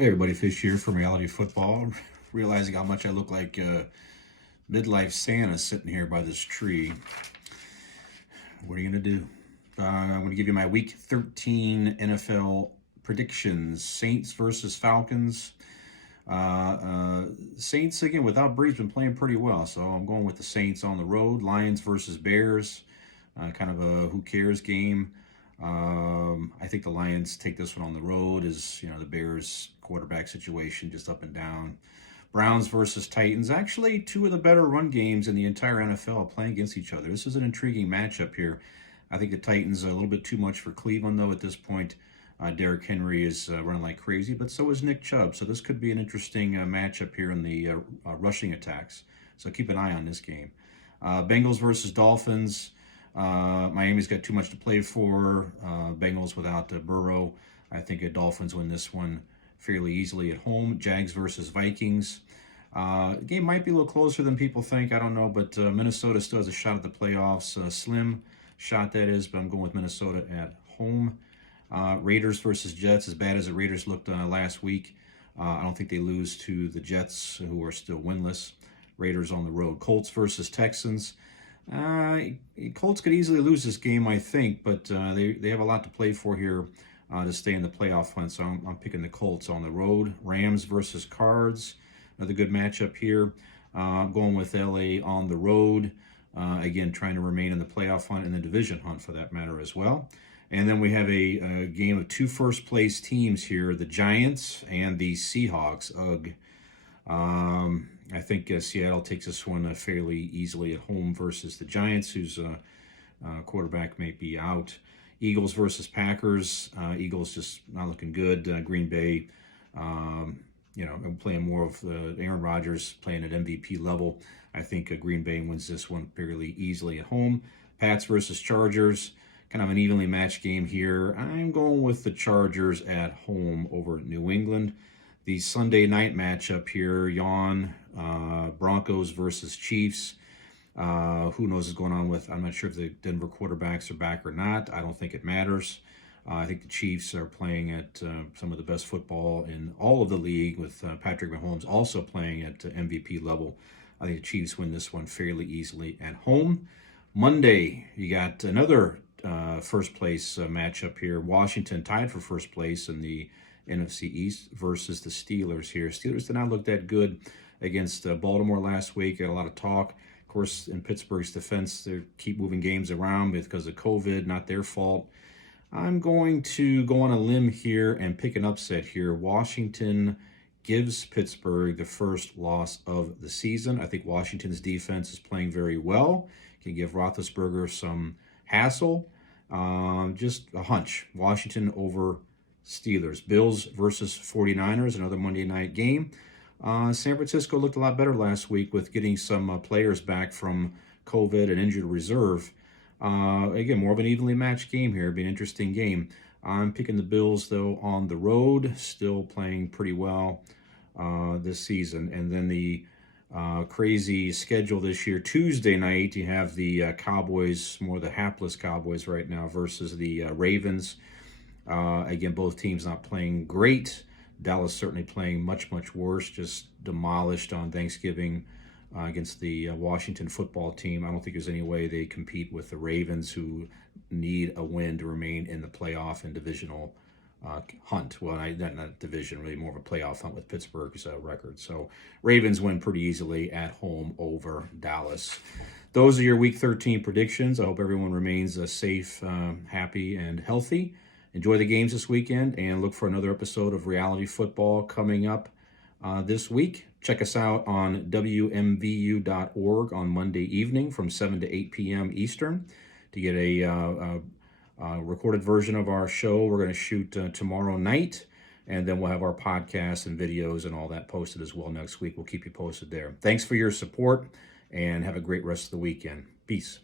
Hey everybody, Fish here from Reality Football. Realizing how much I look like midlife Santa sitting here by this tree. What are you going to do? I'm going to give you my Week 13 NFL predictions. Saints versus Falcons. Saints, again, without Breeze, been playing pretty well. So I'm going with the Saints on the road. Lions versus Bears. Kind of a who cares game. I think the Lions take this one on the road as, the Bears quarterback situation just up and down. Browns versus Titans. Actually, two of the better run games in the entire NFL playing against each other. This is an intriguing matchup here. I think the Titans are a little bit too much for Cleveland, though, at this point. Derrick Henry is running like crazy, but so is Nick Chubb. So this could be an interesting matchup here in the rushing attacks. So keep an eye on this game. Bengals versus Dolphins. Miami's got too much to play for. Bengals without Burrow. I think the Dolphins win this one fairly easily at home. Jags versus Vikings. The game might be a little closer than people think. I don't know, but Minnesota still has a shot at the playoffs. Slim shot, that is, but I'm going with Minnesota at home. Raiders versus Jets. As bad as the Raiders looked last week, I don't think they lose to the Jets, who are still winless. Raiders on the road. Colts versus Texans. Colts could easily lose this game, I think, but they have a lot to play for here to stay in the playoff hunt, so I'm picking the Colts on the road. Rams versus Cards. Another good matchup here. I'm going with LA on the road. Again, trying to remain in the playoff hunt and the division hunt for that matter as well. And then we have a game of two first-place teams here, the Giants and the Seahawks. Ugh. I think Seattle takes this one fairly easily at home versus the Giants, whose quarterback may be out. Eagles versus Packers. Eagles just not looking good. Green Bay, playing more of Aaron Rodgers playing at MVP level. I think Green Bay wins this one fairly easily at home. Pats versus Chargers. Kind of an evenly matched game here. I'm going with the Chargers at home over New England. The Sunday night matchup here, Broncos versus Chiefs. Who knows what's going on with, I'm not sure if the Denver quarterbacks are back or not. I don't think it matters. I think the Chiefs are playing at some of the best football in all of the league, with Patrick Mahomes also playing at MVP level. I think the Chiefs win this one fairly easily at home. Monday, you got another first place matchup here. Washington tied for first place in the NFC East versus the Steelers here. Steelers did not look that good against Baltimore last week. Got a lot of talk. Of course, in Pittsburgh's defense, they keep moving games around because of COVID. Not their fault. I'm going to go on a limb here and pick an upset here. Washington gives Pittsburgh the first loss of the season. I think Washington's defense is playing very well. Can give Roethlisberger some hassle. Just a hunch. Washington over Steelers. Bills versus 49ers, another Monday night game. San Francisco looked a lot better last week with getting some players back from COVID and injured reserve. Again, more of an evenly matched game here. It'll be an interesting game. I'm picking the Bills, though, on the road. Still playing pretty well this season. And then the crazy schedule this year. Tuesday night, you have the Cowboys, more the hapless Cowboys right now, versus the Ravens. Again, both teams not playing great. Dallas certainly playing much, much worse, just demolished on Thanksgiving against the Washington football team. I don't think there's any way they compete with the Ravens, who need a win to remain in the playoff and divisional hunt. Well, not division, really more of a playoff hunt with Pittsburgh's record. So Ravens win pretty easily at home over Dallas. Those are your Week 13 predictions. I hope everyone remains safe, happy, and healthy. Enjoy the games this weekend, and look for another episode of Reality Football coming up this week. Check us out on WMVU.org on Monday evening from 7 to 8 p.m. Eastern to get a recorded version of our show. We're going to shoot tomorrow night, and then we'll have our podcasts and videos and all that posted as well next week. We'll keep you posted there. Thanks for your support, and have a great rest of the weekend. Peace.